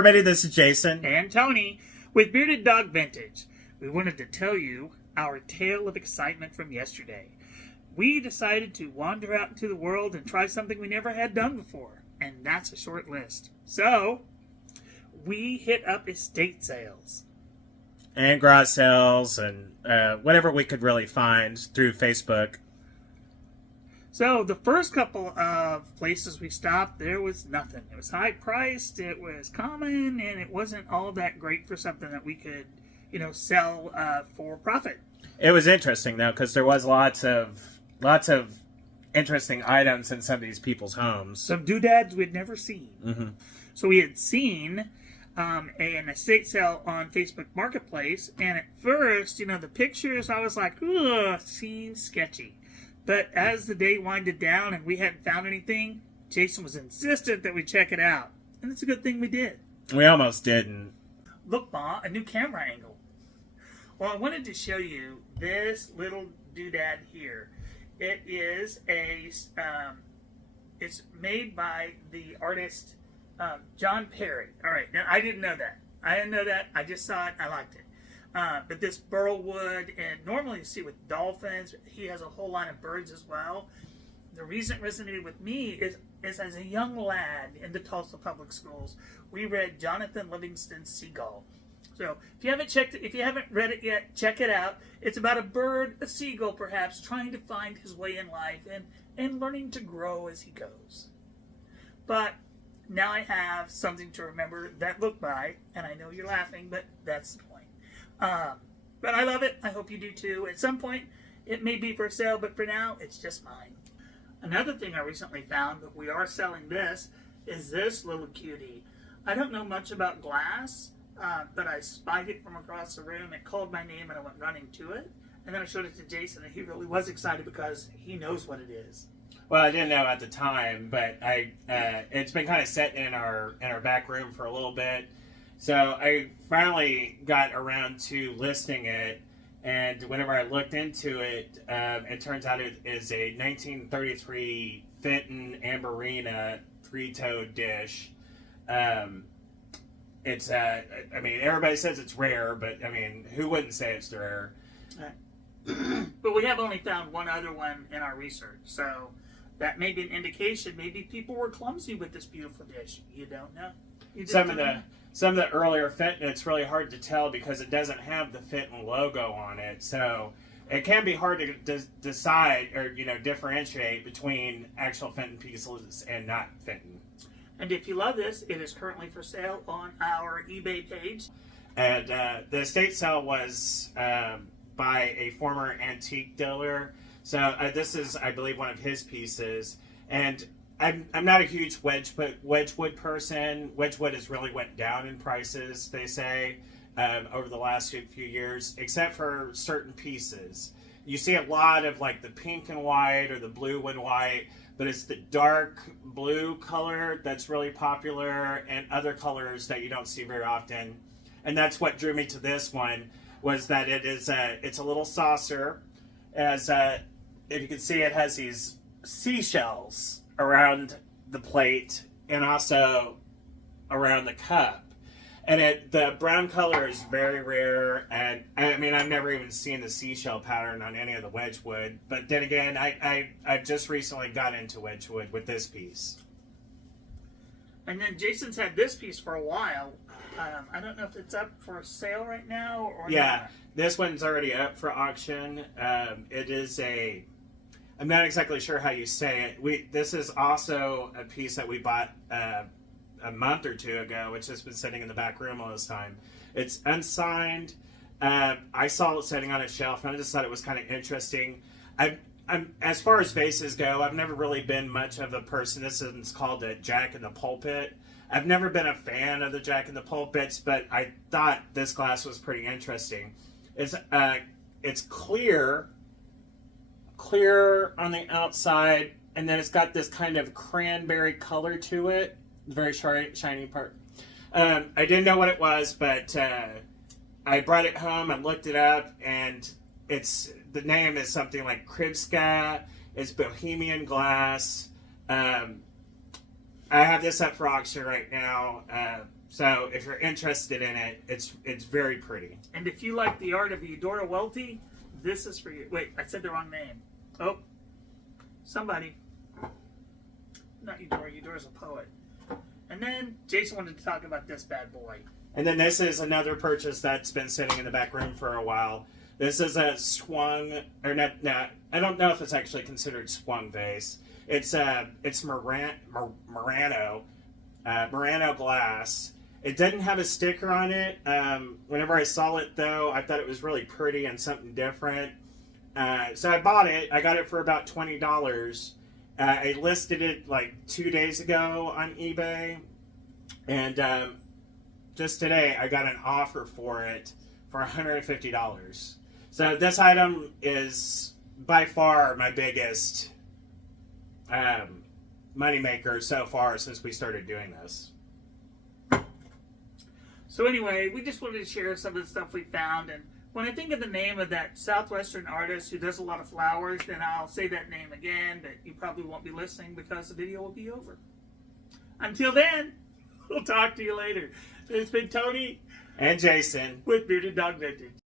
everybody, this is Jason. And Tony with Bearded Dog Vintage. We wanted to tell you our tale of excitement from yesterday. We decided to wander out into the world and try something we never had done before, and that's a short list. So, we hit up estate sales. And garage sales and whatever we could really find through Facebook. So, the first couple of places we stopped, there was nothing. It was high priced, it was common, and it wasn't all that great for something that we could, sell for profit. It was interesting, though, because there was lots of interesting items in some of these people's homes. Some doodads we'd never seen. Mm-hmm. So we had seen an estate sale on Facebook Marketplace, and at first, the pictures, I was like, ugh, seems sketchy. But as the day winded down and we hadn't found anything, Jason was insistent that we check it out. And it's a good thing we did. We almost didn't. Look, Ma, a new camera angle. Well, I wanted to show you this little doodad here. It is it's made by the artist John Perry. All right, now I didn't know that. I just saw it. I liked it. But this burl wood, and normally you see with dolphins, he has a whole line of birds as well. The reason it resonated with me is as a young lad in the Tulsa Public Schools, we read Jonathan Livingston's Seagull. So if you haven't read it yet, check it out. It's about a bird, a seagull perhaps, trying to find his way in life and learning to grow as he goes. But now I have something to remember that book by, and I know you're laughing, but that's the point. But I love it. I hope you do too. At some point, it may be for sale, but for now, it's just mine. Another thing I recently found, but we are selling this, is this little cutie. I don't know much about glass, but I spied it from across the room. It called my name, and I went running to it. And then I showed it to Jason, and he really was excited because he knows what it is. Well, I didn't know at the time, but it's been kind of sitting in our back room for a little bit. So I finally got around to listing it, and whenever I looked into it, it turns out it is a 1933 Fenton Amberina three-toed dish. It's everybody says it's rare, but who wouldn't say it's rare? But we have only found one other one in our research, so that may be an indication. Maybe people were clumsy with this beautiful dish. You don't know. Some of the earlier Fenton, it's really hard to tell because it doesn't have the Fenton logo on it. So it can be hard to decide or differentiate between actual Fenton pieces and not Fenton. And if you love this, it is currently for sale on our eBay page. And the estate sale was by a former antique dealer. So this is, I believe, one of his pieces. And I'm not a huge Wedgwood person. Wedgwood has really went down in prices, they say, over the last few years, except for certain pieces. You see a lot of like the pink and white or the blue and white, but it's the dark blue color that's really popular and other colors that you don't see very often. And that's what drew me to this one, was that it's a little saucer. As if you can see, it has these seashells around the plate and also around the cup, and the brown color is very rare. And I've never even seen the seashell pattern on any of the Wedgwood, but then again, I've just recently got into Wedgwood with this piece. And then Jason's had this piece for a while. I don't know if it's up for sale right now or not. This one's already up for auction. It is I'm not exactly sure how you say it. This is also a piece that we bought a month or two ago, which has been sitting in the back room all this time. It's unsigned. I saw it sitting on a shelf, and I just thought it was kind of interesting. As far as vases go, I've never really been much of a person. This is called a Jack in the Pulpit. I've never been a fan of the Jack in the Pulpits, but I thought this glass was pretty interesting. It's clear on the outside, and then it's got this kind of cranberry color to it. Very shiny part. I didn't know what it was, but I brought it home and looked it up, and the name is something like Krivska. It's Bohemian glass. I have this up for auction right now. So if you're interested in it, it's very pretty. And if you like the art of Eudora Welty, this is for you. Wait, I said the wrong name. Oh, somebody. Not Eudora. Eudora's a poet. And then Jason wanted to talk about this bad boy. And then this is another purchase that's been sitting in the back room for a while. This is a swung, or not, no, I don't know if it's actually considered swung vase. It's Murano glass. It didn't have a sticker on it. Whenever I saw it, though, I thought it was really pretty and something different. So I bought it. I got it for about $20. I listed it like 2 days ago on eBay. And just today, I got an offer for it for $150. So this item is by far my biggest moneymaker so far since we started doing this. So anyway, we just wanted to share some of the stuff we found. And when I think of the name of that Southwestern artist who does a lot of flowers, then I'll say that name again, but you probably won't be listening because the video will be over. Until then, we'll talk to you later. It's been Tony and Jason with Bearded Dog Vintage.